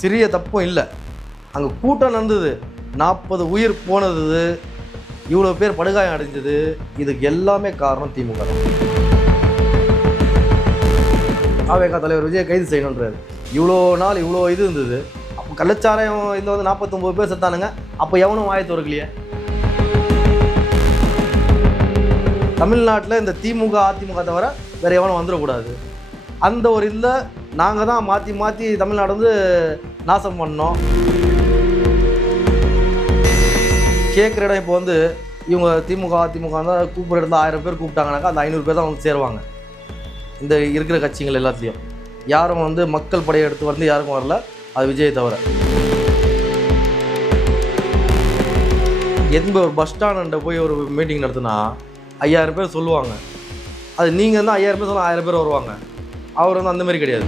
சிறிய தப்பும் இல்லை. அங்கே கூட்டம் நடந்தது. நாற்பது உயிர் போனது. இவ்வளோ பேர் படுகாயம் அடைஞ்சது. இதுக்கு எல்லாமே காரணம் திமுக தான். தாவேகா தலைவர் விஜய் கைது செய்யணுன்றாரு. இவ்வளோ நாள் இவ்வளோ இது இருந்தது. அப்போ கள்ளச்சாராயம் இதில் வந்து நாற்பத்தொம்போது பேர் செத்தானுங்க. அப்போ எவனும் வாய திறக்கலையே? தமிழ்நாட்டில் இந்த திமுக அதிமுக தவிர வேறு எவனும் வந்துடக்கூடாது. அந்த ஒரு இதில் நாங்கள் தான் மாற்றி மாற்றி தமிழ்நாடு வந்து நாசம் பண்ணோம். கேட்குற இடம் இப்போ வந்து இவங்க திமுக அதிமுக தான் கூப்பிட்ற இடத்துல ஆயிரம் பேர் கூப்பிட்டாங்கனாக்கா அந்த ஐநூறு பேர் தான் வந்து சேருவாங்க. இந்த இருக்கிற கட்சிகள் எல்லாத்துலேயும் யாரும் வந்து மக்கள் படையை எடுத்து வந்து யாருக்கும் வரல. அது விஜய் தவிர. எந்த ஒரு பஸ் ஸ்டாண்ட போய் ஒரு மீட்டிங் நடத்துனா ஐயாயிரம் பேர் சொல்லுவாங்க. அது நீங்கள் வந்து ஐயாயிரம் பேர் சொன்னால் ஆயிரம் பேர் வருவாங்க. அவர் வந்து அந்தமாரி கிடையாது.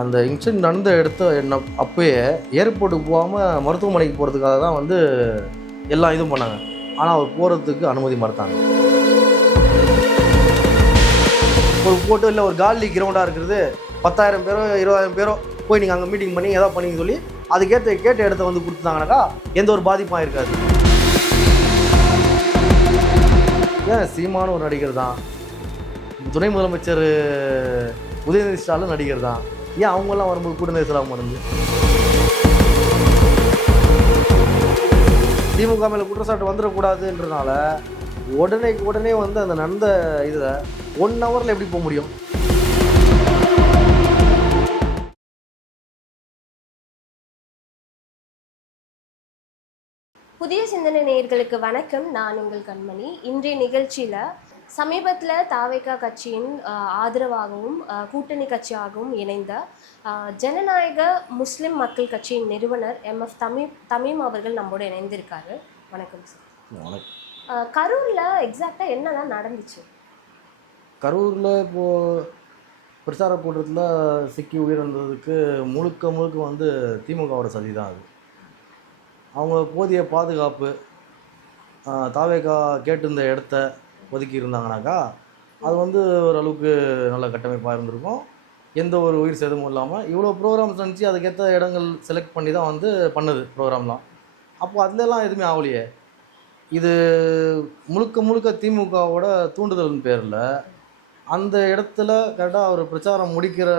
அந்த இன்சிடென்ட் நடந்த இடத்த என்ன அப்போயே ஏர்போர்ட்டுக்கு போகாமல் மருத்துவமனைக்கு போகிறதுக்காக தான் வந்து எல்லாம் இதுவும் பண்ணாங்க. ஆனால் அவர் போகிறதுக்கு அனுமதி மறுத்தாங்க. ஒரு போட்டோ இல்லை ஒரு காலி கிரவுண்டாக இருக்கிறது. பத்தாயிரம் பேரோ இருபதாயிரம் பேரோ போய் நீங்கள் அங்கே மீட்டிங் பண்ணி ஏதாவது பண்ணிங்க சொல்லி அதுக்கேற்ற கேட்ட இடத்த வந்து கொடுத்தாங்கனாக்கா எந்த ஒரு பாதிப்பும் இருக்காது ஏன் சீமானு ஒரு நடிகர் தான்? துணை முதலமைச்சர் உதயநிதி ஸ்டாலின் நடிகர் தான். ஏன் அவங்களாம் வரும்போது கூட நெரிசலாக மறந்து திமுக மேலே குற்றச்சாட்டு வந்துடக்கூடாதுன்றனால உடனே உடனே வந்து அந்த நடந்த இதில் ஒன் ஹவரில் எப்படி போக முடியும்? புதிய சிந்தனை நேயர்களுக்கு வணக்கம். நான் உங்கள் கண்மணி. இன்றைய நிகழ்ச்சியில் சமீபத்தில் தாவேகா கட்சியின் ஆதரவாகவும் கூட்டணி கட்சியாகவும் இணைந்த ஜனநாயக முஸ்லிம் மக்கள் கட்சியின் நிறுவனர் எம். எஃப். தமிம் தமிம் அவர்கள் நம்மோடு இணைந்திருக்காரு. வணக்கம் சார். கரூர்ல எக்ஸாக்டாக என்னெல்லாம் நடந்துச்சு? கரூரில் இப்போது பிரச்சார கூட்டத்தில் சிக்கி உயிரிழந்ததுக்கு முழுக்க முழுக்க வந்து திமுகவோட சதி தான் அது. அவங்க போதிய பாதுகாப்பு தாவேகா கேட்டிருந்த இடத்த ஒதுக்கி இருந்தாங்கனாக்கா அது வந்து ஓரளவுக்கு நல்ல கட்டமைப்பாக இருந்திருக்கும். எந்த ஒரு உயிர் சேதமும் இல்லாமல் இவ்வளோ ப்ரோக்ராம்ஸ் நினச்சி அதுக்கேற்ற இடங்கள் செலக்ட் பண்ணி தான் வந்து பண்ணுது ப்ரோக்ராம்லாம். அப்போ அதுலலாம் எதுவுமே ஆகலையே. இது முழுக்க முழுக்க திமுகவோட தூண்டுதல் பேரில் அந்த இடத்துல கரெக்டாக அவர் பிரச்சாரம் முடிக்கிற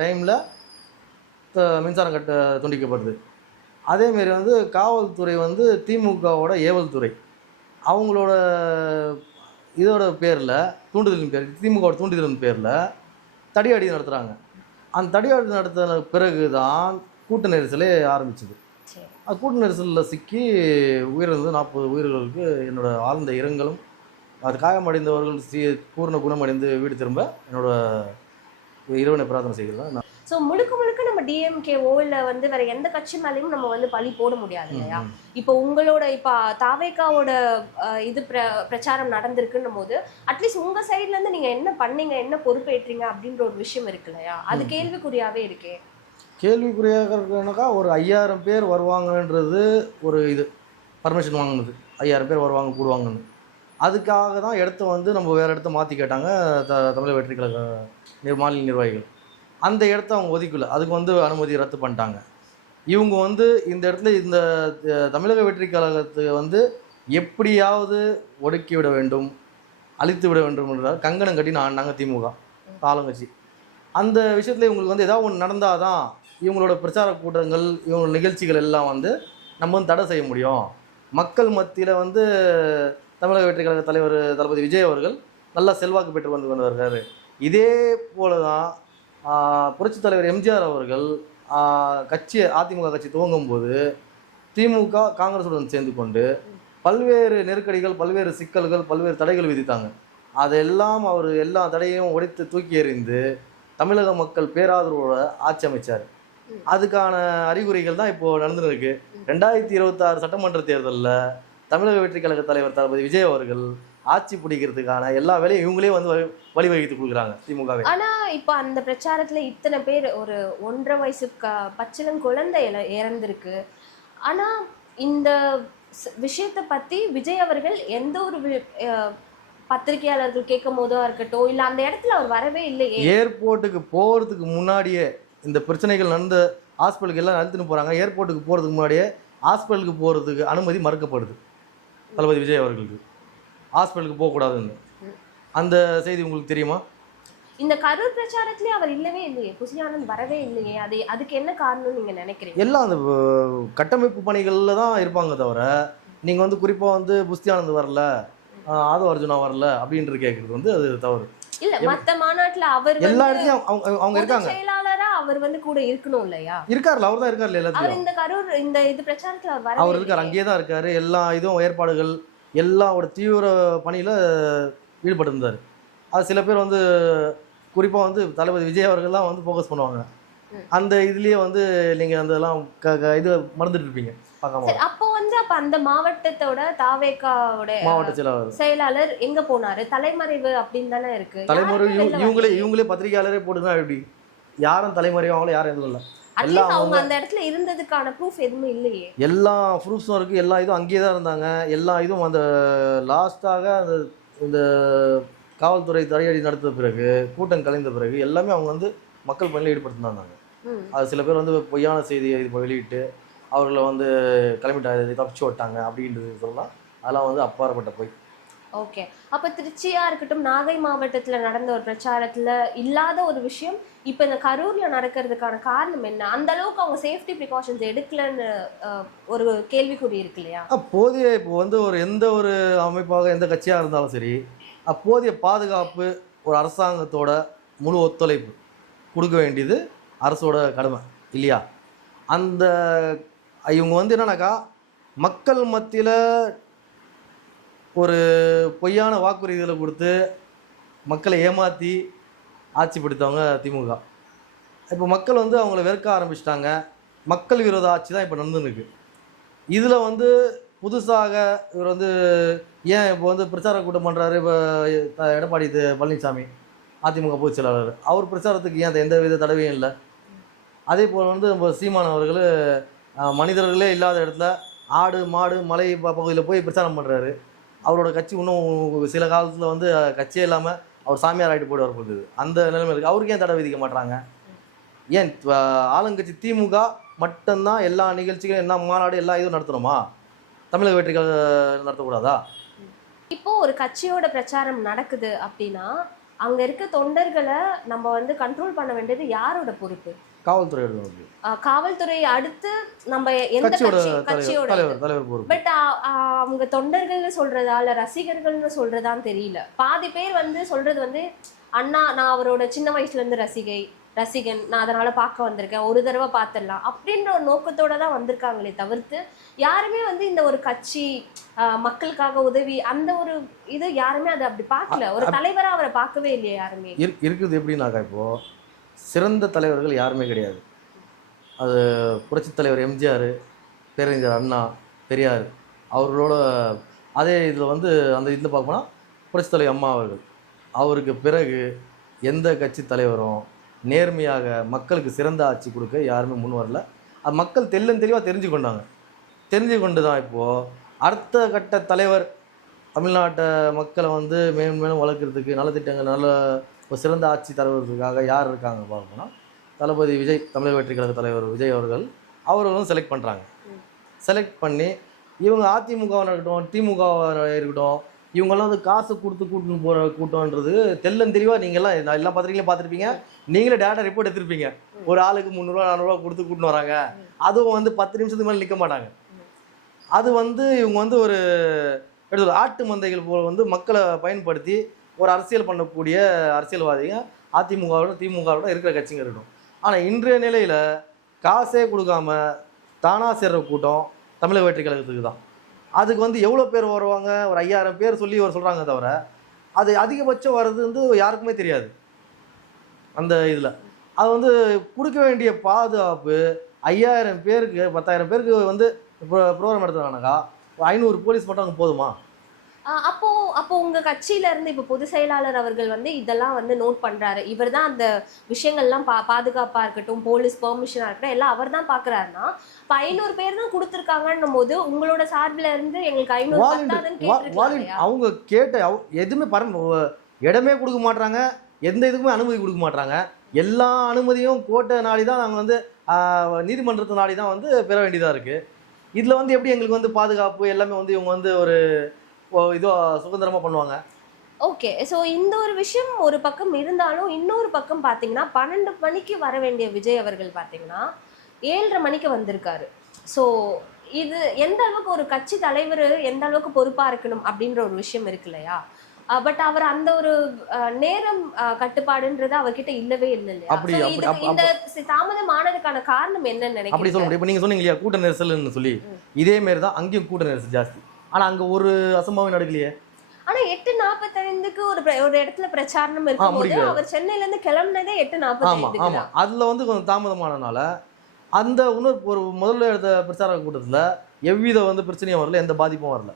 டைமில் மின்சாரம் கட்ட துண்டிக்கப்படுது. அதேமாரி வந்து காவல்துறை வந்து திமுகவோட ஏவல் துறை அவங்களோட இதோட பேரில் தூண்டுதலின் பேர் திமுகவோட தூண்டுதலின் பேரில் தடியடி நடத்துகிறாங்க அந்த தடியடி நடத்தின பிறகு தான் கூட்ட நெரிசலே ஆரம்பிச்சது. அது கூட்ட நெரிசலில் சிக்கி உயிரிழந்து நாற்பது உயிர்களுக்கு என்னோட ஆழ்ந்த இரங்கலும் அது காயமடைந்தவர்கள் சி பூர்ண குணமடைந்து வீடு திரும்ப என்னோட இறைவனை பிரார்த்தனை செய்கிறேன். நான் ஸோ முழுக்க முழுக்க நம்ம டிஎம்கேவோ இல்லை வந்து வேற எந்த கட்சி மேலேயும் நம்ம வந்து பழி போட முடியாது இல்லையா? இப்போ உங்களோட இப்போ தாவேக்காவோட இது பிர பிரச்சாரம் நடந்திருக்குன்னும் போது அட்லீஸ்ட் உங்க சைட்ல இருந்து நீங்க என்ன பண்ணீங்க என்ன பொறுப்பேற்றீங்க அப்படின்ற ஒரு விஷயம் இருக்கு இல்லையா? அது கேள்விக்குறியாவே இருக்கே. கேள்விக்குறியாக இருக்கனாக்கா ஒரு ஐயாயிரம் பேர் வருவாங்கன்றது ஒரு இது. பர்மிஷன் வாங்கினது. ஐயாயிரம் பேர் வருவாங்க கூடுவாங்கன்னு. அதுக்காக தான் இடத்த வந்து நம்ம வேறு இடத்த மாற்றி கேட்டாங்க த தமிழக வெற்றி கழக நிர் மாநில நிர்வாகிகள். அந்த இடத்த அவங்க ஒதுக்கல. அதுக்கு வந்து அனுமதி ரத்து பண்ணிட்டாங்க. இவங்க வந்து இந்த இடத்துல இந்த தமிழக வெற்றி கழகத்துக்கு வந்து எப்படியாவது ஒடுக்கி விட வேண்டும் அழித்து விட வேண்டும் என்றால் கங்கணம் கட்டி நான் நாங்கள் திமுக ஆளுங்கட்சி அந்த விஷயத்தில் இவங்களுக்கு வந்து ஏதாவது ஒன்று நடந்தால் தான் இவங்களோட பிரச்சார கூட்டங்கள் இவங்க நிகழ்ச்சிகள் எல்லாம் வந்து நம்ம வந்து தடை செய்ய முடியும். மக்கள் மத்தியில் வந்து தமிழக வெற்றி கழக தலைவர் தளபதி விஜய் அவர்கள் நல்லா செல்வாக்கு பெற்று வந்து கொண்டு வருகிறார் இதே போல தான் புரட்சித் தலைவர் எம்ஜிஆர் அவர்கள் கட்சி அதிமுக கட்சி துவங்கும் போது திமுக காங்கிரஸுடன் சேர்ந்து கொண்டு பல்வேறு நெருக்கடிகள் பல்வேறு சிக்கல்கள் பல்வேறு தடைகள் விதித்தாங்க. அதெல்லாம் அவர் எல்லா தடையையும் உடைத்து தூக்கி எறிந்து தமிழக மக்கள் பேராதரவோட ஆட்சி அமைச்சார். அதுக்கான அறிகுறிகள் தான் இப்போ நடந்துருக்கு. ரெண்டாயிரத்தி இருபத்தாறு சட்டமன்ற தேர்தலில் தமிழக வெற்றி கழக தலைவர் தளபதி விஜய் அவர்கள் ஆட்சி பிடிக்கிறதுக்கான எல்லா வேலையும் இவங்களே வந்து வழி- வழிவகுத்து கொடுக்குறாங்க திமுகவே. ஆனா இப்போ அந்த பிரச்சாரத்துல இத்தனை பேர் ஒரு ஒன்றரை வயசு பச்சிலம் குழந்தை இறந்திருக்கு. ஆனா இந்த விஷயத்தை பத்தி விஜய் அவர்கள் எந்த ஒரு பத்திரிகையாளர்கள் கேட்கும் போதோ இருக்கட்டும் இல்ல அந்த இடத்துல அவர் வரவே இல்லையே. ஏர்போர்ட்டுக்கு போகிறதுக்கு முன்னாடியே இந்த பிரச்சனைகள் நடந்த ஹாஸ்பிட்டலுக்கு எல்லாம் அழுத்துன்னு போகிறாங்க ஏர்போர்ட்டுக்கு போகிறதுக்கு முன்னாடியே ஹாஸ்பிட்டலுக்கு போகிறதுக்கு அனுமதி மறுக்கப்படுது. தளபதி விஜய் அவர்களுக்கு. ஹாஸ்பிட்டலுக்கு போகக்கூடாதுன்னு. அந்த செய்தி உங்களுக்கு தெரியுமா? இந்த கரூர் பிரச்சாரத்திலே அவர் இல்லவே இல்லையே. புசியானந்த் வரவே இல்லையே. அது அதுக்கு என்ன காரணம்னு நீங்க நினைக்கிறீங்க? எல்லாம் அந்த கட்டமைப்பு பணிகளில் தான் இருப்பாங்க தவிர நீங்கள் வந்து குறிப்பாக வந்து புஸ்தி ஆனந்த் வரல ஆதவ அர்ஜுனா வரல அப்படின்றது கேட்குறது வந்து அது தவறு. இல்ல மத்த மாநாட்டுல அவர் எல்லா இடத்துலையும் அவங்க அவங்க இருக்காங்க. செயலாளரா அவர் வந்து கூட இருக்கணும் இல்லையா? இருக்கார்ல அவர் தான் இருக்கார்ல அவர் எல்லாத்துலையும். இந்த கரூர் இந்த இது பிரச்சாரத்துல அவர் அவர் இருக்கார் அங்கேயே தான் இருக்காரு. எல்லா இதுவும் ஏற்பாடுகள் எல்லாவோட தீவிர பணியில் ஈடுபட்டிருந்தார். அது சில பேர் வந்து குறிப்பாக வந்து தளபதி விஜய் அவர்கள்லாம் வந்து ஃபோக்கஸ் பண்ணுவாங்க. அந்த இதுலேயே வந்து நீங்கள் அந்த எல்லாம் இது மறந்துட்டு இருப்பீங்க அப்போ வந்து அப்ப அந்த மாவட்டத்தோட தாவேக்காவோட மாவட்ட செயலாளர். செயலாளர் எங்க போனாரு? தலைமறைவு அப்படின்னு தானே இருக்கு. தலைமுறை யாருமே வெளில இவங்களே. இவங்களே பத்திரிகையாளரே போட்டுனா எப்படி யாரும் தலைமுறையாங்களோ யாரும் எதுவும் இல்லை. Least அவங்க அந்த இடத்துல இருந்ததுக்கான ப்ரூஃப் எதுவுமே இல்லையே. எல்லா ப்ரூஃப்ஸும் இருக்குது எல்லா இதுவும் அங்கேயே தான் இருந்தாங்க. எல்லா இதுவும் அந்த லாஸ்ட்டாக அந்த இந்த காவல்துறை தடையடி நடத்த பிறகு கூட்டம் கலைந்த பிறகு எல்லாமே அவங்க வந்து மக்கள் பணியில் ஈடுபடுத்தினாங்க. அது சில பேர் வந்து பொய்யான செய்தியை இது வெளியிட்டு அவர்களை வந்து கிளம்பிட்டு தப்பிச்சு விட்டாங்க அப்படின்றது சொல்லலாம். அதெல்லாம் வந்து அப்பாற்பட்ட பொய். ஓகே அப்ப திருச்சியா இருக்கட்டும் நாகை மாவட்டத்துல நடந்த ஒரு பிரச்சாரத்துல இல்லாத ஒரு விஷயம் இப்போ இந்த கரூரில் நடக்கிறதுக்கான காரணம் என்ன? அந்த அளவுக்கு அவங்க சேஃப்டி ப்ரிகாஷன்ஸ் எடுக்கலன்னு ஒரு கேள்விக்குறி இருக்கு இல்லையா? அப்போதைய இப்போ வந்து ஒரு எந்த ஒரு அமைப்பாக எந்த கட்சியாக இருந்தாலும் சரி அப்போதைய பாதுகாப்பு ஒரு அரசாங்கத்தோட முழு ஒத்துழைப்பு கொடுக்க வேண்டியது அரசோட கடமை இல்லையா? அந்த இவங்க வந்து என்னன்னாக்கா மக்கள் மத்தியில் ஒரு பொய்யான வாக்குறுதிகளை கொடுத்து மக்களை ஏமாற்றி ஆட்சி பிடித்தவங்க திமுக. இப்போ மக்கள் வந்து அவங்கள வெறுக்க ஆரம்பிச்சிட்டாங்க. மக்கள் விரோத ஆட்சி தான் இப்போ நடந்துருக்கு இதில் வந்து புதுசாக இவர் வந்து ஏன் இப்போ வந்து பிரச்சார கூட்டம் பண்ணுறாரு இப்போ எடப்பாடி பழனிசாமி அதிமுக பொதுச் செயலாளர். அவர் பிரச்சாரத்துக்கு ஏன் எந்த வித தடவையும் இல்லை? அதே போல் வந்து நம்ம சீமான் அவர்கள் மனிதர்களே இல்லாத இடத்துல ஆடு மாடு மலை ப- பகுதியில் போய் பிரச்சாரம் பண்ணுறாரு அவரோட கட்சி இன்னும் சில காலத்தில் வந்து கட்சியே இல்லாமல் அவர் சாமியார் ஆகிட்டு போயிட்டு வரப்போகுது அந்த நிலைமை இருக்குது அவருக்கு ஏன் தடை விதிக்க மாட்டாங்க ஏன் ஆளுங்கட்சி திமுக மட்டும்தான் எல்லா நிகழ்ச்சிகளும் என்ன மாநாடு எல்லா இதுவும் நடத்தணுமா? தமிழக வெற்றிகள் நடத்தக்கூடாதா? இப்போ ஒரு கட்சியோட பிரச்சாரம் நடக்குது அப்படின்னா அங்க இருக்க தொண்டர்களை நம்ம வந்து கண்ட்ரோல் பண்ண வேண்டியது யாரோட பொறுப்பு? காவல்துறை எடுக்கணும் அஹ், காவல்துறை அடுத்து நம்ம எந்த கட்சியோட கட்சி கட்சியோட பட் அவங்க தொண்டர்கள்னு சொல்றதா இல்ல ரசிகர்கள்னு சொல்றதான்னு தெரியல. பாதி பேர் வந்து சொல்றது வந்து அண்ணா நான் அவரோட சின்ன வயசுல இருந்து ரசிகை ரசிகன். நான் அதனால பார்க்க வந்திருக்கேன். ஒரு தடவை பார்த்துடலாம். அப்படின்ற ஒரு நோக்கத்தோட தான் வந்திருக்காங்களே தவிர்த்து யாருமே வந்து இந்த ஒரு கட்சி மக்களுக்காக உதவி அந்த ஒரு இது யாருமே அதை அப்படி பார்க்கல. ஒரு தலைவரா அவரை பார்க்கவே இல்லையே யாருமே. இரு- இருக்குது எப்படின்னாக்கா இப்போது சிறந்த தலைவர்கள் யாருமே கிடையாது. அது புரட்சித் தலைவர் எம்ஜிஆர் பேரறிஞர் அண்ணா பெரியார் அவர்களோட அதே இதில் வந்து அந்த இதில் பார்க்கணும்னா புரட்சித் தலைவர் அம்மா அவர்கள். அவருக்கு பிறகு எந்த கட்சி தலைவரும் நேர்மையாக மக்களுக்கு சிறந்த ஆட்சி கொடுக்க யாருமே முன் வரல. அது மக்கள் தெல்லன் தெளிவாக தெரிஞ்சு கொண்டாங்க தெரிஞ்சு கொண்டு தான் இப்போது அடுத்த கட்ட தலைவர் தமிழ்நாட்டை மக்களை வந்து மேலும் மேலும் வளர்க்குறதுக்கு நல்ல திட்டங்கள் நல்ல ஒரு சிறந்த ஆட்சி தருவதற்காக யார் இருக்காங்க பார்க்கணும்னா தளபதி விஜய் தமிழக வெற்றி கழக தலைவர் விஜய் அவர்கள் அவர்களும் செலக்ட் பண்ணுறாங்க செலக்ட் பண்ணி இவங்க அதிமுகவாக இருக்கட்டும் திமுகவாக இருக்கட்டும் இவங்கெல்லாம் வந்து காசு கொடுத்து கூட்டின்னு போகிற கூட்டம்ன்றது தெள்ளன் தெளிவாக நீங்கள்லாம் நான் எல்லா பத்திரிக்கையும் பார்த்துருப்பீங்க? நீங்களே டேட்டா ரிப்போர்ட் எடுத்திருப்பீங்க. ஒரு ஆளுக்கு முந்நூறுரூவா நானூறுரூவா கொடுத்து கூட்டின்னு வராங்க. அதுவும் வந்து பத்து நிமிஷத்துக்கு மேலே நிற்க மாட்டாங்க. அது வந்து இவங்க வந்து ஒரு எடுத்து ஆட்டு மந்தைகள் போல் வந்து மக்களை பயன்படுத்தி ஒரு அரசியல் பண்ணக்கூடிய அரசியல்வாதிங்க அதிமுகவோட திமுகவோட இருக்கிற கட்சிங்க இருக்கட்டும். ஆனால் இன்றைய நிலையில் காசே கொடுக்காம தானாக சேர்ற கூட்டம் தமிழக வெற்றி கழகத்துக்கு தான். அதுக்கு வந்து எவ்வளோ பேர் வருவாங்க? ஒரு ஐயாயிரம் பேர் சொல்லி ஒரு சொல்கிறாங்க தவிர அது அதிகபட்சம் வர்றது வந்து யாருக்குமே தெரியாது. அந்த இதில். அது வந்து கொடுக்க வேண்டிய பாதுகாப்பு ஐயாயிரம் பேருக்கு பத்தாயிரம் பேருக்கு வந்து ப்ரோக்ராம் எடுத்தாங்கனாக்கா ஒரு ஐநூறு போலீஸ் மட்டும் அங்கே போதுமா? அப்போ அப்போ உங்க கட்சியில இருந்து இப்ப பொதுச் செயலாளர் அவர்கள் வந்து இதெல்லாம் வந்து நோட் பண்றாரு. இவர் தான் அந்த விஷயங்கள்லாம் பா பாதுகாப்பா இருக்கட்டும் போலீஸ் பெர்மிஷனா இருக்கட்டும் எல்லாம் அவர் தான் பாக்குறாருன்னா இப்ப ஐநூறு பேர் தான் கொடுத்துருக்காங்கன்னும் போது உங்களோட சார்பில இருந்து எங்களுக்கு ஐநூறு பத்தாதுன்னு? அவங்க கேட்ட எதுவுமே பரம் இடமே கொடுக்க மாட்றாங்க எந்த இதுக்குமே அனுமதி கொடுக்க மாட்றாங்க. எல்லா அனுமதியும் கோர்ட்டை நாடி தான் நாங்கள் வந்து ஆஹ், நீதிமன்றத்தை நாடி தான் வந்து பெற வேண்டியதாக இருக்குது இதில் வந்து எப்படி எங்களுக்கு வந்து பாதுகாப்பு எல்லாமே வந்து இவங்க வந்து ஒரு இதுவாக சுதந்திரமாக பண்ணுவாங்க? ஓகே ஸோ இந்த ஒரு விஷயம் ஒரு பக்கம் இருந்தாலும் இன்னொரு பக்கம் பார்த்தீங்கன்னா பன்னெண்டு மணிக்கு வர வேண்டிய விஜய் அவர்கள் பார்த்தீங்கன்னா ஏழரை மணிக்கு வந்திருக்காரு. ஸோ இது எந்த அளவுக்கு ஒரு கட்சி தலைவர் எந்த அளவுக்கு பொறுப்பாக இருக்கணும் அப்படின்ற ஒரு விஷயம் இருக்கு இல்லையா? பட் அவர் அந்த ஒரு நேரம் கட்டுப்பாடுன்றது அவர்கிட்ட இல்லவே இல்லை அப்படி- இந்த தாமதம் ஆனதுக்கான காரணம் என்னன்னு அப்படி சொல்ல முடியும். இப்போ நீங்கள் சொன்னீங்க இல்லையா கூட்ட நெரிசல்னு சொல்லி. இதே மாரி தான் அங்கேயும் கூட்ட நெரிசல் ஜாஸ்தி. ஆனால் அங்கே ஒரு அசம்பாவியம் நடக்கலையே. ஆனா எட்டு நாற்பத்தைந்துக்கு ஒரு ஒரு இடத்துல பிரச்சாரணம் இருக்கும்போது. அவர் சென்னையில இருந்து கிளம்புனதே எட்டு நாற்பத்தைந்துக்கு ஆமாம் அதில் வந்து கொஞ்சம் தாமதமானனால அந்த இன்னொரு ஒரு முதல்ல எடுத்த பிரச்சார கூட்டத்தில் எவ்வித வந்து பிரச்சனையும் வரல எந்த பாதிப்பும் வரல.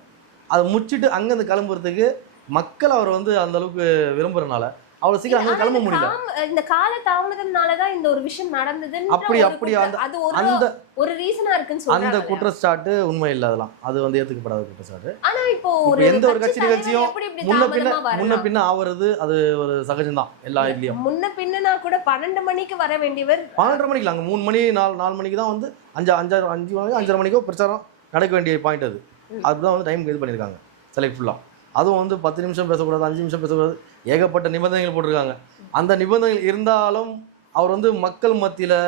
அதை முடிச்சுட்டு அங்கேருந்து கிளம்புறதுக்கு மக்கள் அவர் வந்து அந்த அளவுக்கு விரும்புறனால அவ்வளோ சீக்கிரம் அங்கே கிளம்ப முடியல. இந்த கால தாமதம்னாலதான் இந்த ஒரு விஷயம் நடந்தது அப்படி அப்படி அந்த அது ஒரு அந்த ஒரு ரீசனா இருக்குன்னு அந்த குற்றச்சாட்டு உண்மை இல்லை அதெல்லாம். அது வந்து ஏற்றுக்கப்படாத குற்றச்சாட்டு. ஆனா இப்போ ஒரு எந்த ஒரு கட்சி நிகழ்ச்சியும் முன்ன பின்ன முன்ன? பின்ன ஆவறது அது ஒரு சகஜம்தான் எல்லா இதுலேயும். முன்ன பின்னனா கூட பன்னெண்டு மணிக்கு வர வேண்டியவர் பன்னெண்டரை மணிக்கு அங்கே மூணு மணி நாலு நாலு மணிக்கு தான் வந்து அஞ்சு அஞ்சாறு அஞ்சு மணி அஞ்சரை மணிக்கோ பிரச்சாரம் நடக்க வேண்டிய பாயிண்ட் அது. அதுதான் வந்து டைம் இது பண்ணியிருக்காங்க செலக்ட் ஃபுல்லாக அதுவும் வந்து பத்து நிமிஷம் பேசக்கூடாது அஞ்சு நிமிஷம் பேசக்கூடாது. ஏகப்பட்ட நிபந்தனைகள் போட்டிருக்காங்க. அந்த நிபந்தனைகள் இருந்தாலும் அவர் வந்து மக்கள் மத்தியில்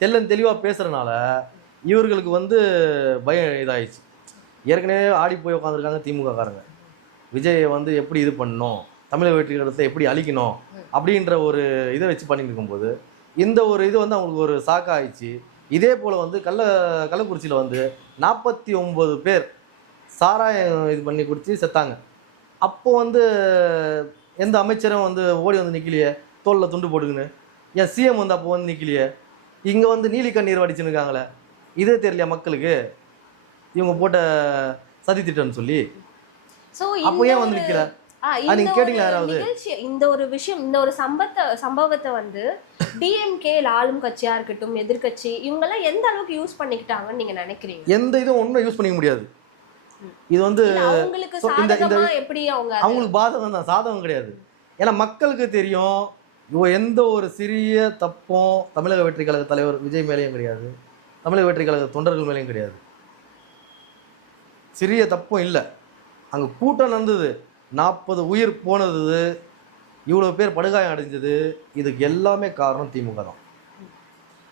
தெல்லன் தெளிவாக பேசுகிறனால இவர்களுக்கு வந்து பயம் இதாயிடுச்சு. ஏற்கனவே ஆடி போய் உட்காந்துருக்காங்க திமுக காரங்க. விஜயை வந்து எப்படி இது பண்ணணும்? தமிழக வெற்றிகரத்தை எப்படி அழிக்கணும்? அப்படின்ற ஒரு இதை வச்சு பண்ணிட்டு இருக்கும்போது இந்த ஒரு இது வந்து அவங்களுக்கு ஒரு சாக்கா ஆயிடுச்சு இதே போல் வந்து கள்ள கள்ளக்குறிச்சியில் வந்து நாற்பத்தி ஒம்பது பேர் சாராயம் இது பண்ணி குடிச்சு செத்தாங்க. அப்போ வந்து எந்த அமைச்சரும் வந்து ஓடி வந்து நிற்கலையே தோளில் துண்டு போட்டுக்கின்னு என் சிஎம் வந்து அப்போ வந்து நிற்கலையே இங்கே வந்து நீலி கண்ணீர் வடிச்சுன்னு இருக்காங்களே இதே தெரியலையா மக்களுக்கு? இவங்க போட்ட சதி திட்டம்னு சொல்லி. அப்போ ஏன் வந்து நிற்கல இந்த ஒரு கேட்டீங்களா யாராவது? நிகழ்ச்சி இந்த ஒரு விஷயம் இந்த ஒரு சம்பத்த சம்பவத்தை வந்து டிஎம்கே ஆளும் கட்சியா இருக்கட்டும் எதிர்க்கட்சி இவங்க எல்லாம் எந்த அளவுக்கு யூஸ் பண்ணிக்கிட்டாங்கன்னு நீங்க நினைக்கிறீங்க? எந்த இதுவும் ஒன்றும் யூஸ் பண்ணிக்க முடியாது. இது வந்து இந்த- இந்த- அவங்களுக்கு பாதகம் தான் சாதகம் கிடையாது. ஏன்னா மக்களுக்கு தெரியும் இவ எந்த ஒரு சிறிய தப்பும் தமிழக வெற்றி கழக தலைவர் விஜய் மேலேயும் கிடையாது. தமிழக வெற்றி கழக தொண்டர்கள் மேலேயும் கிடையாது. சிறிய தப்பும் இல்லை. அங்கே கூட்டம் நடந்தது. நாற்பது உயிர் போனது. இவ்வளோ பேர் படுகாயம் அடைஞ்சது. இதுக்கு எல்லாமே காரணம் திமுக தான்.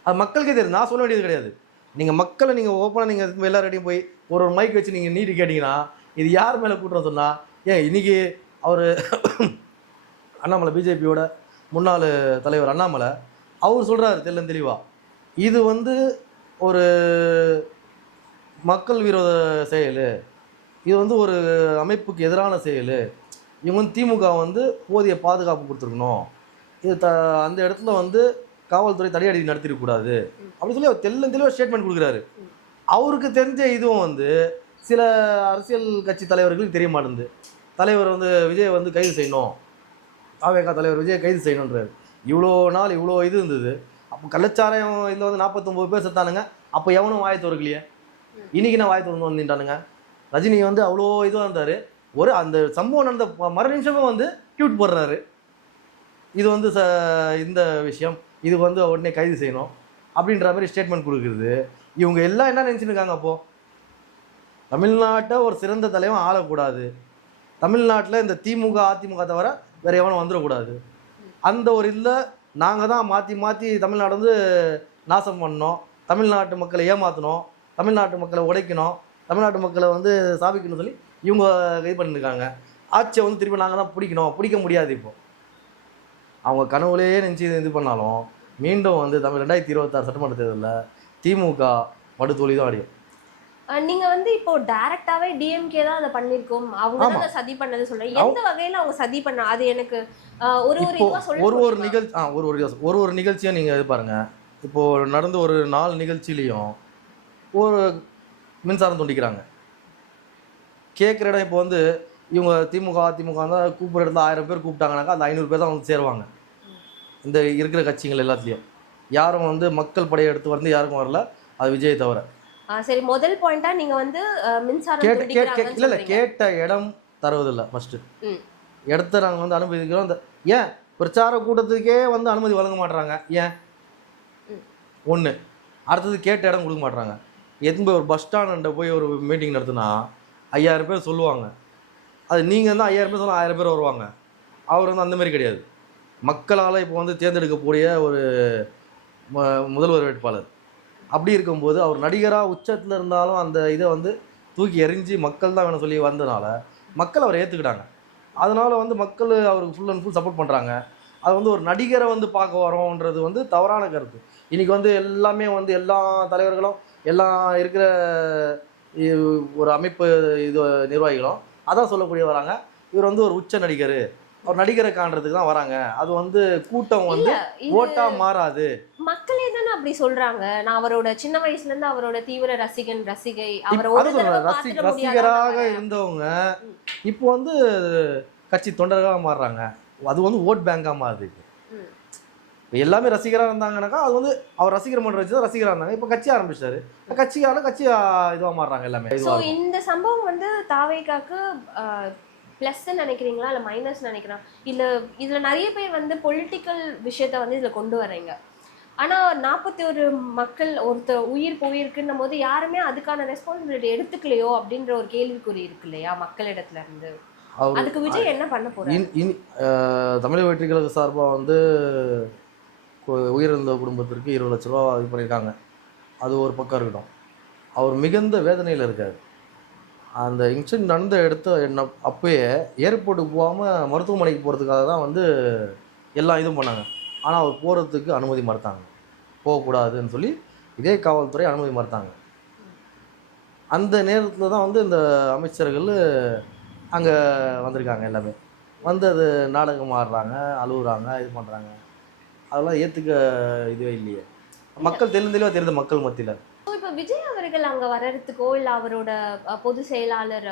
அது மக்களுக்கே தெரியும் நான் சொல்ல வேண்டியது கிடையாது. நீங்கள் மக்களை நீங்கள் ஓப்பனாக நீங்கள் எல்லாரையும் போய் ஒரு ஒரு மைக் வச்சு நீங்கள் நீட்டி கேட்டிங்கன்னா இது யார் மேலே கூட்டுறது சொன்னால் ஏன் இன்னைக்கு அவர் அண்ணாமலை பிஜேபியோட முன்னாள் தலைவர் அண்ணாமலை அவர் சொல்கிறாரு தெள்ளன் தெளிவாக இது வந்து ஒரு மக்கள் விரோத செயல். இது வந்து ஒரு அமைப்புக்கு எதிரான செயல். இவங்க வந்து திமுக வந்து போதிய பாதுகாப்பு கொடுத்துருக்கணும். இது த அந்த இடத்துல வந்து காவல்துறை தடையடி நடத்திருக்கக்கூடாது அப்படி சொல்லி அவர் தெல்ல தெளிவாக ஸ்டேட்மெண்ட் கொடுக்குறாரு. அவருக்கு தெரிஞ்ச இதுவும் வந்து சில அரசியல் கட்சி தலைவர்களுக்கு தெரிய மாட்டேங்குது. தலைவர் வந்து விஜய் வந்து கைது செய்யணும். தாவேகா தலைவர் விஜய் கைது செய்யணுன்றாரு இவ்வளோ நாள் இவ்வளோ இது இருந்தது. அப்போ கள்ளச்சாராயம் இதில் வந்து நாற்பத்தொம்பது பேர் செத்தானுங்க. அப்போ எவனும் வாய் திறக்கலையே? இன்னைக்கு நான் வாய் திறந்து வந்துட்டானுங்க ரஜினி வந்து அவ்வளோ இதுவாக இருந்தார். ஒரு அந்த சம்பவம் நடந்த மறு நிமிஷமே வந்து ட்வீட் போடுறாரு. இது வந்து ச இந்த விஷயம். இது வந்து உடனே கைது செய்யணும் அப்படின்ற மாதிரி ஸ்டேட்மெண்ட் கொடுக்குறது. இவங்க எல்லாம் என்ன நினச்சிட்டு இருக்காங்க அப்போது தமிழ்நாட்டை ஒரு சிறந்த தலைவன் ஆளக்கூடாது. தமிழ்நாட்டில் இந்த திமுக அதிமுக தவிர வேற எவனும் வந்துடக்கூடாது. அந்த ஒரு இதில் நாங்கள் தான் மாற்றி மாற்றி தமிழ்நாடு வந்து நாசம் பண்ணோம். தமிழ்நாட்டு மக்களை ஏமாற்றணும் தமிழ்நாட்டு மக்களை உடைக்கணும். தமிழ்நாட்டு மக்களை வந்து சாபிக்கணும்னு சொல்லி இவங்க இது பண்ணிருக்காங்க. ஆட்சியை வந்து திருப்பி நாங்கள் தான் பிடிக்கணும். பிடிக்க முடியாது இப்போ. அவங்க கனவுலேயே நினச்சி இது பண்ணாலும் மீண்டும் வந்து தமிழ் ரெண்டாயிரத்தி இருபத்தாறு சட்டமன்ற தேர்தலில் திமுக படுதோல்வி தான் அடையும் நீங்க வந்து இப்போ டைரக்டாவே டிஎம்கே தான் அதை பண்ணிருக்கோம் அவங்க தான் சதி பண்ணது சொல்றேன் எந்த வகையில அவங்க சதி பண்ண அது எனக்கு ஒரு ஒரு இதுவா சொல்ல ஒரு ஒரு? நிகழ்ச்சி ஆ ஒரு ஒரு. ஒரு ஒரு நிகழ்ச்சியும் நீங்கள் இது பாருங்க. இப்போ நடந்த ஒரு நாலு நிகழ்ச்சியிலையும் ஒரு மின்சாரம் துண்டிக்கிறாங்க. கேட்குற இடம் இப்போ வந்து இவங்க திமுக அதிமுக தான் கூப்பிட்ற இடத்துல ஆயிரம் பேர் கூப்பிட்டாங்கனாக்கா அந்த ஐநூறு பேர் தான் வந்து சேருவாங்க. இந்த இருக்கிற கட்சிகள் எல்லாத்துலேயும். யாரும் வந்து மக்கள் படையை எடுத்து வந்து யாருக்கும் வரல. அது விஜய் தவிர. சரி முதல் பாயிண்டா நீங்க வந்து மின்சாரம் கேட்ட இல்லை. கேட்ட இடம் தருவதில்லை ஃபஸ்ட்டு ம். இடத்த நாங்கள் வந்து அனுமதிக்கிறோம். இந்த ஏன்? பிரச்சார கூட்டத்துக்கே வந்து அனுமதி வழங்க மாட்றாங்க. ஏன். ஒன்று அடுத்தது கேட்ட இடம் கொடுக்க மாட்றாங்க. எதுவும் ஒரு பஸ் ஸ்டாண்ட போய் ஒரு மீட்டிங் நடத்துனா ஐயாயிரம் பேர் சொல்லுவாங்க. அது நீங்கள் வந்து ஐயாயிரம் பேர் சொன்னால் ஆயிரம் பேர் வருவாங்க. அவர் வந்து அந்த மாதிரி கிடையாது. மக்களால் இப்போ வந்து தேர்ந்தெடுக்கக்கூடிய ஒரு முதல்வர் வேட்பாளர் அப்படி இருக்கும்போது அவர் நடிகராக உச்சத்தில் இருந்தாலும் அந்த இதை வந்து தூக்கி எறிஞ்சு மக்கள் தான் வேணும் சொல்லி வந்தனால மக்கள் அவரை ஏற்றுக்கிட்டாங்க அதனால் வந்து மக்கள் அவருக்கு ஃபுல் அண்ட் ஃபுல் சப்போர்ட் பண்ணுறாங்க அது வந்து ஒரு நடிகரை வந்து பார்க்க வரோன்றது வந்து தவறான கருத்து. இன்றைக்கி வந்து எல்லாமே வந்து எல்லா தலைவர்களும் எல்லா இருக்கிற ஒரு அமைப்பு இது நிர்வாகிகளும் அதான் சொல்லக்கூடிய வராங்க. இவர் வந்து ஒரு உச்ச நடிகர். அவர் நடிகரை காண்றதுக்கு தான் வராங்க. அது வந்து கூட்டம் வந்து ஓட்டா மாறாது. மக்களே தானே அப்படி சொல்றாங்க. நான் அவரோட சின்ன வயசுல இருந்து அவரோட தீவிர ரசிகன் ரசிகை ரசிகராக இருந்தவங்க இப்போ வந்து கட்சி தொண்டர்களாக மாறுறாங்க. அது வந்து ஓட் பேங்காக மாறுது எல்லாமே ரசிகராக இருந்தாங்கனாக்கா அது வந்து அவர் ரசிகர் மன்றம் வச்சு தான் ரசிகராக இருந்தாங்க. இப்போ கட்சி ஆரம்பிச்சாரு. கட்சியால கட்சி இதுவாக மாறுறாங்க எல்லாமே. இந்த சம்பவம் வந்து தாவேக்காக்கு ப்ளஸ் நினைக்கிறீங்களா? இல்லை மைனஸ் நினைக்கிறோம் இல்லை இதில் நிறைய பேர் வந்து பொலிட்டிக்கல் விஷயத்த வந்து இதில் கொண்டு வர்றீங்க. ஆனால் நாற்பத்தி ஒரு மக்கள் ஒருத்தர் உயிர் போயிருக்குன்னும் போது யாருமே அதுக்கான ரெஸ்பான்சிபிலிட்டி எடுத்துக்கலையோ அப்படின்ற ஒரு கேள்விக்குறி இருக்கு இல்லையா மக்களிடத்துல இருந்து? அதுக்கு விஜய் என்ன பண்ண அஹ், தமிழக வெற்றி கழக சார்பாக வந்து உயிரிழந்த குடும்பத்திற்கு இருபது லட்ச ரூபா இது பண்ணியிருக்காங்க. அது ஒரு பக்கம் இருக்கட்டும். அவர் மிகுந்த வேதனையில் இருக்கார். அந்த இன்சிடென்ட் நடந்த இடத்த என்ன அப்பயே ஏர்போர்ட்டுக்கு போகாமல் மருத்துவமனைக்கு போகிறதுக்காக தான் வந்து எல்லா இதுவும் பண்ணாங்க. ஆனால் அவர் போகிறதுக்கு அனுமதி மறுத்தாங்க. போகக்கூடாதுன்னு சொல்லி இதே காவல்துறை அனுமதி மறுத்தாங்க. அந்த நேரத்தில் தான் வந்து இந்த அமைச்சர்கள் அங்கே வந்திருக்காங்க எல்லாமே. வந்து அது நாடகம் ஆடுறாங்க அழுகுறாங்க இது பண்ணுறாங்க அதெல்லாம் ஏற்றுக்க இதுவே இல்லையே. மக்கள் தெளிவு தெளிவாக தெரிந்த மக்கள் மத்தியில். இப்போ விஜய் அவர்கள் அங்க வர்றதுக்கோ இல்லை அவரோட பொதுச் செயலாளர்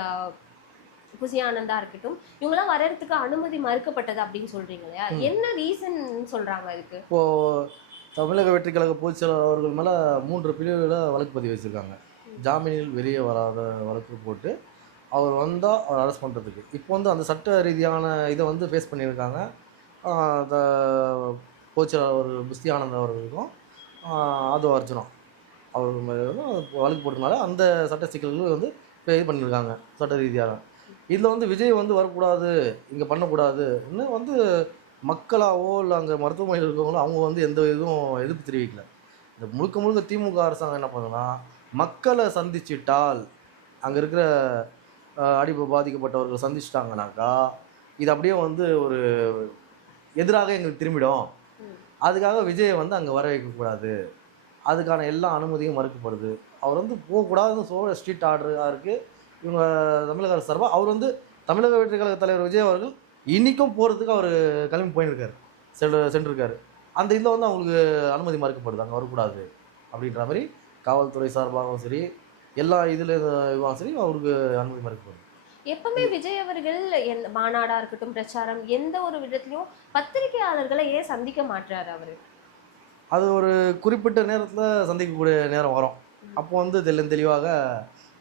புசி ஆனந்தா இருக்கட்டும் இவங்கெல்லாம் வர்றதுக்கு அனுமதி மறுக்கப்பட்டது அப்படின்னு சொல்றீங்க இல்லையா. என்ன ரீசன் சொல்றாங்க இதுக்கு இப்போது தமிழக வெற்றி கழக பொதுச் செயலாளர் அவர்கள் மேலே மூன்று பிரிவுகளை வழக்கு பதிவு வச்சுருக்காங்க. ஜாமீனில் வெளியே வராத வழக்கு போட்டு அவர் வந்தால் அவர் அரெஸ்ட் பண்ணுறதுக்கு இப்போ வந்து அந்த சட்ட ரீதியான இதை வந்து ஃபேஸ் பண்ணியிருக்காங்க. கோச்சர் ஒரு புஸ்தி ஆனந்த் அவர்களுக்கும் ஆதோ அர்ஜுனம் அவர் வந்து வழக்கு போட்டனால அந்த சட்ட சிக்கல்கள் வந்து இது பண்ணியிருக்காங்க சட்ட ரீதியாக. இதில் வந்து விஜய் வந்து வரக்கூடாது இங்கே பண்ணக்கூடாது இன்னும் வந்து மக்களாவோ இல்லை அங்கே மருத்துவமனையில் இருக்கவங்களோ அவங்க வந்து எந்த இதுவும் எதிர்ப்பு தெரிவிக்கல. இந்த முழுக்க முழுக்க திமுக அரசாங்கம் என்ன பண்ணுன்னா மக்களை சந்திச்சிட்டால் அங்கே இருக்கிற அஹ், அடிப்பு பாதிக்கப்பட்டவர்கள் சந்திச்சிட்டாங்கனாக்கா இது அப்படியே வந்து ஒரு எதிராக எங்களுக்கு திரும்பிடும். அதுக்காக விஜயை வந்து அங்கே வர வைக்கக்கூடாது அதுக்கான எல்லா அனுமதியும் மறுக்கப்படுது. அவர் வந்து போகக்கூடாதுன்னு சோழ ஸ்ட்ரீட் ஆர்டராக இருக்குது இவங்க தமிழக அரசு சார்பாக அவர் வந்து தமிழக வெற்றி கழக தலைவர் விஜய் அவர்கள் இன்றைக்கும் போகிறதுக்கு அவர் கிளம்பி போயிருக்காரு. சென்று சென்றிருக்காரு. அந்த இதில் வந்து அவங்களுக்கு அனுமதி மறுக்கப்படுது. அங்கே வரக்கூடாது அப்படின்ற மாதிரி காவல்துறை சார்பாகவும் சரி எல்லா இதில் இதுவாகவும் சரி அவருக்கு அனுமதி மறுக்கப்படுது. எப்பவுமே விஜய் அவர்கள் எந்த மாநாடா இருக்கட்டும் பிரச்சாரம் எந்த ஒரு விதத்திலையும் பத்திரிகையாளர்களை ஏன் சந்திக்க மாட்டாரு அவரு? அது ஒரு குறிப்பிட்ட நேரத்தில் சந்திக்கக்கூடிய நேரம் வரும். அப்போ வந்து தெல்ல தெளிவாக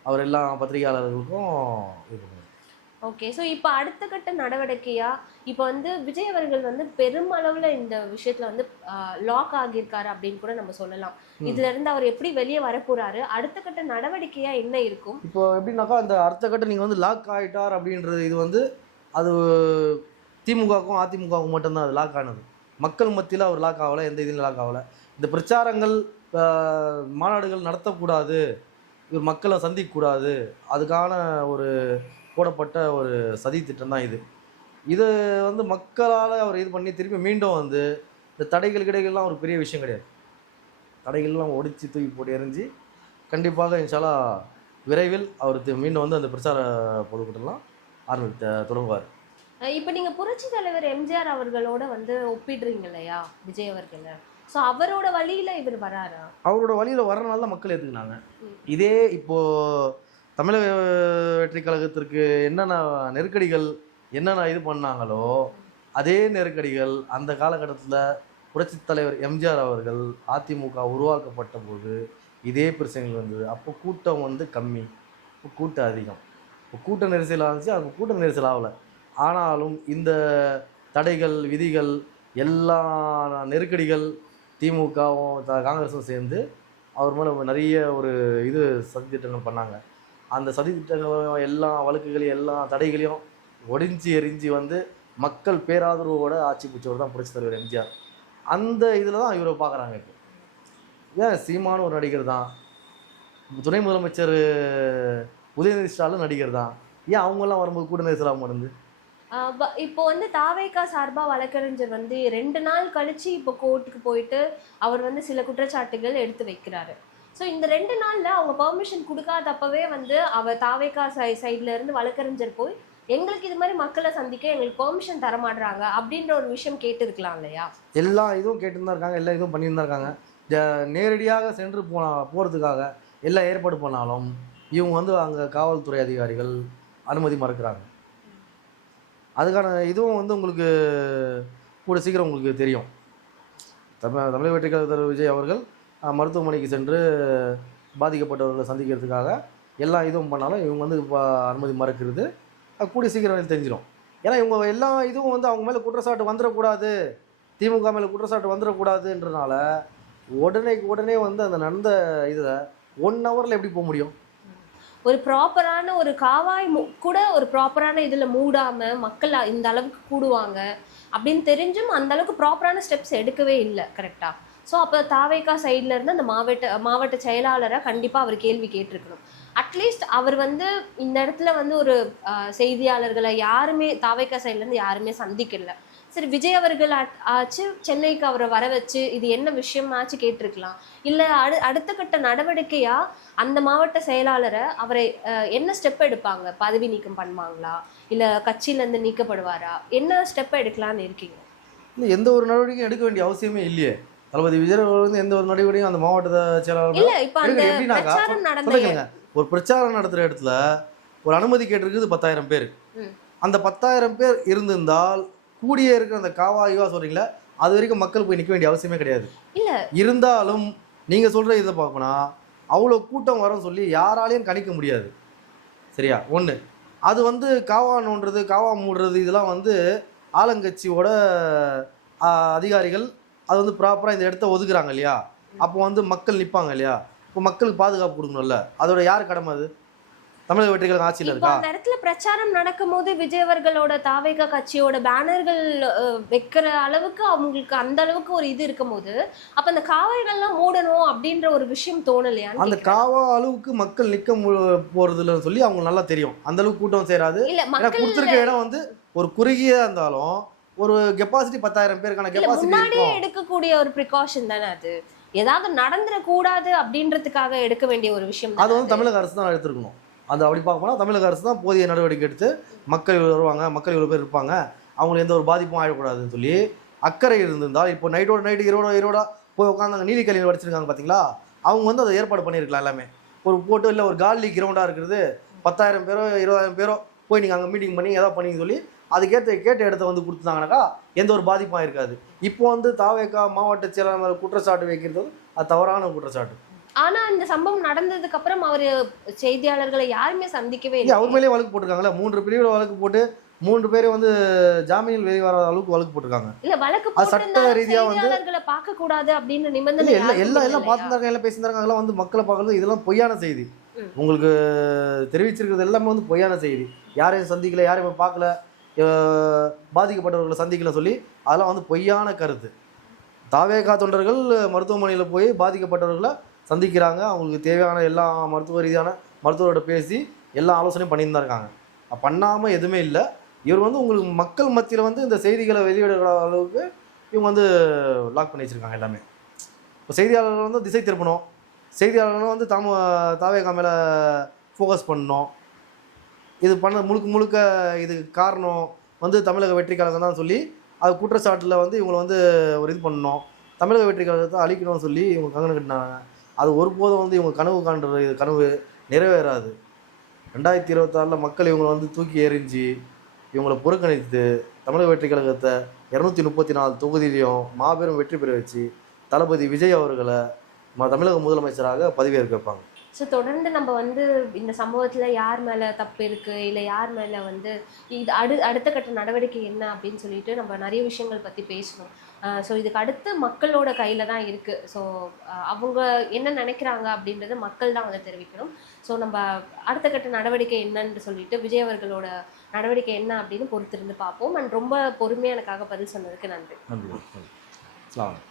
அவர் எல்லா பத்திரிகையாளர்களுக்கும் இது பண்ணுவார். ஓகே ஸோ இப்போ அடுத்த கட்ட நடவடிக்கையா? இப்போ வந்து விஜய் அவர்கள் வந்து பெருமளவுல இந்த விஷயத்துல வந்து லாக் ஆகியிருக்காரு அப்படின்னு கூட நம்ம சொல்லலாம். ம். இதுல இருந்து அவர் எப்படி வெளியே வரப்போறாரு? அடுத்த கட்ட நடவடிக்கையா என்ன இருக்கும்? இப்போ எப்படின்னாக்கா அந்த அடுத்த கட்டம் நீங்கள் வந்து லாக் ஆகிட்டார் அப்படின்றது இது வந்து அது திமுகவுக்கும் அதிமுகவுக்கும் மட்டும்தான் அது லாக் ஆனது. மக்கள் மத்தியில் அவர் லாக் ஆகலை எந்த இதிலும் லாக் ஆகலை. இந்த பிரச்சாரங்கள் மாநாடுகள் நடத்தக்கூடாது இவர் மக்களை சந்திக்கக்கூடாது அதுக்கான ஒரு போடப்பட்ட ஒரு சதி திட்டம் தான் இது. இது வந்து மக்களால் அவர் இது பண்ணி திருப்பி மீண்டும் வந்து இந்த தடைகள் கிடைகள்லாம் ஒரு பெரிய விஷயம் கிடையாது. தடைகள்லாம் ஒடிச்சு தூக்கி போட்டு எறிஞ்சு கண்டிப்பாக இன்ஷால்லா விரைவில் அவர் மீண்டும் வந்து அந்த பிரச்சார பொதுக்கூட்டம்லாம் ஆரம்பித்த தொடங்குவார். இப்போ நீங்க புரட்சி தலைவர் எம்ஜிஆர் அவர்களோட வந்து ஒப்பிடுறீங்க இல்லையா? விஜய் அவர்களை. ஸோ அவரோட வழியில இவர் வராரா? அவரோட வழியில் வரனால தான் மக்கள் ஏற்றுக்கினாங்க ம். இதே இப்போ தமிழக வெற்றி கழகத்திற்கு என்னென்ன நெருக்கடிகள் என்னென்ன இது பண்ணாங்களோ அதே நெருக்கடிகள் அந்த காலகட்டத்தில் புரட்சித் தலைவர் எம்ஜிஆர் அவர்கள் அதிமுக உருவாக்கப்பட்ட போது இதே பிரச்சனைகள் வந்தது. அப்போ கூட்டம் வந்து கம்மி இப்போ கூட்டம் அதிகம். இப்போ கூட்ட நெரிசல் ஆச்சு அப்போ கூட்ட நெரிசல் ஆகலை. ஆனாலும் இந்த தடைகள் விதிகள் எல்லா நெருக்கடிகள் திமுகவும் த- காங்கிரஸும் சேர்ந்து அவர் மேலே நிறைய ஒரு இது சதித்திட்டங்கள் பண்ணாங்க. அந்த சதி சதித்திட்டங்களும் எல்லா வழக்குகளையும் எல்லா தடைகளையும் ஒடிஞ்சு எரிஞ்சு வந்து மக்கள் பேராதரவோட ஆட்சி பிடிச்சவர் தான் புரட்சி தலைவர் எம்ஜிஆர். அந்த இதில் தான் இவரை பார்க்குறாங்க இப்போ. ஏன் சீமானு ஒரு நடிகர் தான்? துணை முதலமைச்சர் உதயநிதி ஸ்டாலின் நடிகர் தான். ஏன் அவங்கெல்லாம் வரும்போது கூட நெரிசலாக இருந்து ஆஹ் இப்போ வந்து தாவேக்கா சார்பா வழக்கறிஞர் வந்து ரெண்டு நாள் கழிச்சு இப்போ கோர்ட்டுக்கு போயிட்டு அவர் வந்து சில குற்றச்சாட்டுகள் எடுத்து வைக்கிறாரு. ஸோ இந்த ரெண்டு நாளில் அவங்க பெர்மிஷன் கொடுக்காதப்பவே வந்து அவள் தாவேக்கா சை சைடில் இருந்து வழக்கறிஞர் போய் எங்களுக்கு இது மாதிரி மக்களை சந்திக்க எங்களுக்கு பெர்மிஷன் தர மாட்டாங்க அப்படின்ற ஒரு விஷயம் கேட்டிருக்கலாம் இல்லையா? எல்லா இதுவும் கேட்டுன்னு தான் இருக்காங்க எல்லா இதுவும் பண்ணிட்டு இருக்காங்க. ஜ- நேரடியாக சென்று போனா போகிறதுக்காக எல்லா ஏற்பாடு பண்ணாலும் இவங்க வந்து அங்கே காவல்துறை அதிகாரிகள் அனுமதி மறுக்கிறாங்க. அதுக்கான இதுவும் வந்து உங்களுக்கு கூட சீக்கிரம் உங்களுக்கு தெரியும். தமிழ் தமிழக வெற்றி கழக விஜய் அவர்கள் மருத்துவமனைக்கு சென்று பாதிக்கப்பட்டவர்களை சந்திக்கிறதுக்காக எல்லா இதுவும் பண்ணாலும் இவங்க வந்து இப்போ அனுமதி மறுக்கிறது. அது கூடிய சீக்கிரம் தெரிஞ்சிடும் ஏன்னா இவங்க எல்லா இதுவும் வந்து அவங்க மேலே குற்றச்சாட்டு வந்துடக்கூடாது திமுக மேலே குற்றச்சாட்டு வந்துடக்கூடாதுன்றனால உடனே உடனே வந்து அந்த நடந்த இதில் ஒன் ஹவரில் எப்படி போக முடியும்? ஒரு ப்ராப்பரான ஒரு காவாய் மு- கூட ஒரு ப்ராப்பரான இதில் மூடாமல் மக்கள் இந்த அளவுக்கு கூடுவாங்க அப்படின்னு தெரிஞ்சும் அந்த அளவுக்கு ப்ராப்பரான ஸ்டெப்ஸ் எடுக்கவே இல்லை கரெக்டாக ஸோ அப்போ தாவேக்கா சைட்லேருந்து அந்த மாவட்ட மாவட்ட செயலாளரை கண்டிப்பா அவர் கேள்வி கேட்டிருக்கணும். அட்லீஸ்ட் அவர் வந்து இந்த இடத்துல வந்து ஒரு செய்தியாளர்களை யாருமே தாவேக்கா சைட்லேருந்து யாருமே சந்திக்கல. சரி விஜய் அவர்கள் ஆச்சு சென்னைக்கு அவரை வர வச்சு இது என்ன விஷயமாச்சு கேட்டிருக்கலாம். இல்ல அடு அடுத்த கட்ட நடவடிக்கையா அந்த மாவட்ட செயலாளரை அவரை என்ன ஸ்டெப் எடுப்பாங்க? பதவி நீக்கம் பண்ணுவாங்களா? இல்ல கட்சியில இருந்து நீக்கப்படுவாரா? என்ன ஸ்டெப் எடுக்கலாம்னு இருக்கீங்க? எந்த ஒரு நடவடிக்கையும் எடுக்க வேண்டிய அவசியமே இல்லையே. தளபதி விஜய் வந்து எந்த ஒரு நடவடிக்கையும் அந்த மாவட்ட செயலாளர் ஒரு பிரச்சாரம் நடத்துகிற இடத்துல ஒரு அனுமதி கேட்டிருக்குது பத்தாயிரம் பேர். அந்த பத்தாயிரம் பேர் இருந்திருந்தால் கூடிய இருக்கிற அந்த காவாயுவா சொல்றீங்களா அது வரைக்கும் மக்கள் போய் நிற்க வேண்டிய அவசியமே கிடையாது. இருந்தாலும் நீங்கள் சொல்கிற இதை பார்க்கணும்னா அவ்வளோ கூட்டம் வரும்னு சொல்லி யாராலையும் கணிக்க முடியாது. சரியா? ஒன்று அது வந்து காவா நோண்டுறது காவா மூடுறது இதெல்லாம் வந்து ஆளுங்கட்சியோட அதிகாரிகள் அது வந்து ப்ராப்பராக இந்த இடத்த ஒதுக்குறாங்க இல்லையா? அப்போ வந்து மக்கள் நிற்பாங்க இல்லையா? இப்போ மக்களுக்கு பாதுகாப்பு கொடுக்கணும்ல. அதோட யார் கடமை அது? தமிழக வெற்றி கழகம் ஆட்சியில் இருக்கா? அந்த இடத்துல பிரச்சாரம் நடக்கும் போது விஜய் அவர்களோட தாவேகா கட்சியோட பேனர்கள் வைக்கிற அளவுக்கு அவங்களுக்கு அந்த அளவுக்கு ஒரு இது இருக்கும் போது அப்ப அந்த காவல்கள்லாம் மூடணும் அப்படின்ற ஒரு விஷயம் தோணலையான்னு அந்த. காவா அளவுக்கு மக்கள் நிற்க மு- போறதில்லன்னு சொல்லி அவங்க நல்லா தெரியும். அந்த அளவுக்கு கூட்டம் சேராது. கொடுத்துருக்க இடம் வந்து ஒரு குறுகிய இருந்தாலும் ஒரு கெப்பாசிட்டி பத்தாயிரம் பேருக்கான கெப்பாசிட்டி முன்னாடியே எடுக்கக்கூடிய ஒரு ப்ரிகாஷன் தானே அது? ஏதாவது நடந்துடக்கூடாது அப்படின்றதுக்காக எடுக்க வேண்டிய ஒரு விஷயம் அது வந்து தமிழக அரசு தான் எடுத்திருக்கணும். அது அப்படி பார்க்க போனால் தமிழக அரசு தான் போதிய நடவடிக்கை எடுத்து மக்கள் இவ்வளோ வருவாங்க மக்கள் இவ்வளோ பேர் இருப்பாங்க அவங்களுக்கு எந்த ஒரு பாதிப்பும் ஆகிடக்கூடாதுன்னு சொல்லி அக்கறை இருந்திருந்தால் இப்போ நைட்டோட நைட்டு இரவோட இரவோட போய் உட்காந்து நீலி கல்வியில் படிச்சிருக்காங்க பார்த்தீங்களா அவங்க வந்து அதை ஏற்பாடு பண்ணியிருக்கலாம் எல்லாமே. ஒரு போட்டு இல்லை ஒரு காலி கிரவுண்டாக இருக்கிறது பத்தாயிரம் பேரோ இருபதாயிரம் பேரோ போய் நீங்கள் அங்கே மீட்டிங் பண்ணி ஏதாவது பண்ணி சொல்லி அதுக்கேற்ற கேட்ட இடத்த வந்து கொடுத்துட்டாங்கனாக்கா எந்த ஒரு பாதிப்பும் இருக்காது. இப்போ வந்து தாவேக்கா மாவட்ட செயலாளர் மேல குற்றச்சாட்டு வைக்கிறது அது தவறான குற்றச்சாட்டு. ஆனா இந்த சம்பவம் நடந்ததுக்கு அப்புறம் அவரு செய்தியாளர்களை யாருமே சந்திக்கவே இல்ல. இல்லை மேலேயே வழக்கு போட்டிருக்காங்கல்ல? மூன்று பிரிவில் வழக்கு போட்டு மூன்று பேரை வந்து ஜாமீனில் வெளிவர அளவுக்கு வழக்கு போட்டிருக்காங்க. இல்ல வழக்கு சட்ட ரீதியா வந்து- பார்க்க கூடாது அப்படின்னு இல்ல நிபந்தனை யாருக்கும் எல்லாம் எல்லாம் இல்லையா? பார்த்துருந்தாங்க எல்லாம் பேசியிருந்தாங்க அதெல்லாம் வந்து மக்களை பார்க்கறது இதெல்லாம் பொய்யான செய்தி. உங்களுக்கு தெரிவிச்சிருக்கிறது எல்லாமே வந்து பொய்யான செய்தி. யாரையும் சந்திக்கல யாரையும் பார்க்கல. பாதிக்கப்பட்டவர்களை சந்திக்கல சொல்லி அதெல்லாம் வந்து பொய்யான கருத்து. தாவேகா தொண்டர்கள் மருத்துவமனையில் போய் பாதிக்கப்பட்டவர்களை சந்திக்கிறாங்க. அவங்களுக்கு தேவையான எல்லா மருத்துவ ரீதியான மருத்துவரோட பேசி எல்லா ஆலோசனையும் பண்ணிட்டு இருக்காங்க. பண்ணாமல் எதுவுமே இல்லை. இவர் வந்து உங்களுக்கு மக்கள் மத்தியில் வந்து இந்த செய்திகளை வெளியிடுற அளவுக்கு இவங்க வந்து லாக் பண்ணி வச்சுருக்காங்க எல்லாமே. இப்போ செய்தியாளர்கள் வந்து திசை திருப்பணும். செய்தியாளர்கள் வந்து தாம தாவேகா மேலே ஃபோக்கஸ் பண்ணணும். இது பண்ண முழுக்க முழுக்க இதுக்கு காரணம் வந்து தமிழக வெற்றி கழகம் தான் சொல்லி அது குற்றச்சாட்டில் வந்து இவங்களை வந்து ஒரு இது பண்ணணும். தமிழக வெற்றி கழகத்தை அழிக்கணும்னு சொல்லி இவங்க கங்கணம் கட்டினாங்க. அது ஒருபோதும் வந்து இவங்க கனவு காண்ற இது கனவு நிறைவேறாது. ரெண்டாயிரத்தி இருபத்தாறில் மக்கள் இவங்களை வந்து தூக்கி எறிஞ்சு இவங்களை புறக்கணித்து தமிழக வெற்றி கழகத்தை இரநூத்தி முப்பத்தி நாலு தொகுதியிலையும் மாபெரும் வெற்றி பெற வச்சு தளபதி விஜய் அவர்களை ம- தமிழக முதலமைச்சராக பதவியேற்க வைப்பாங்க. ஸோ தொடர்ந்து நம்ம வந்து இந்த சம்பவத்தில் யார் மேலே தப்பு இருக்குது இல்லை யார் மேலே வந்து இது அடு அடுத்த கட்ட நடவடிக்கை என்ன அப்படின்னு சொல்லிட்டு நம்ம நிறைய விஷயங்கள் பற்றி பேசணும். ஸோ இதுக்கு அடுத்து மக்களோட கையில் தான் இருக்குது ஸோ அவங்க என்ன நினைக்கிறாங்க அப்படின்றத மக்கள் தான் வந்து தெரிவிக்கணும். ஸோ நம்ம அடுத்த கட்ட நடவடிக்கை என்னன்னு சொல்லிட்டு விஜய் அவர்களோட நடவடிக்கை என்ன அப்படின்னு பொறுத்திருந்து பார்ப்போம். அண்ட் ரொம்ப பொறுமையாக எனக்காக பதில் சொன்னதுக்கு நன்றி.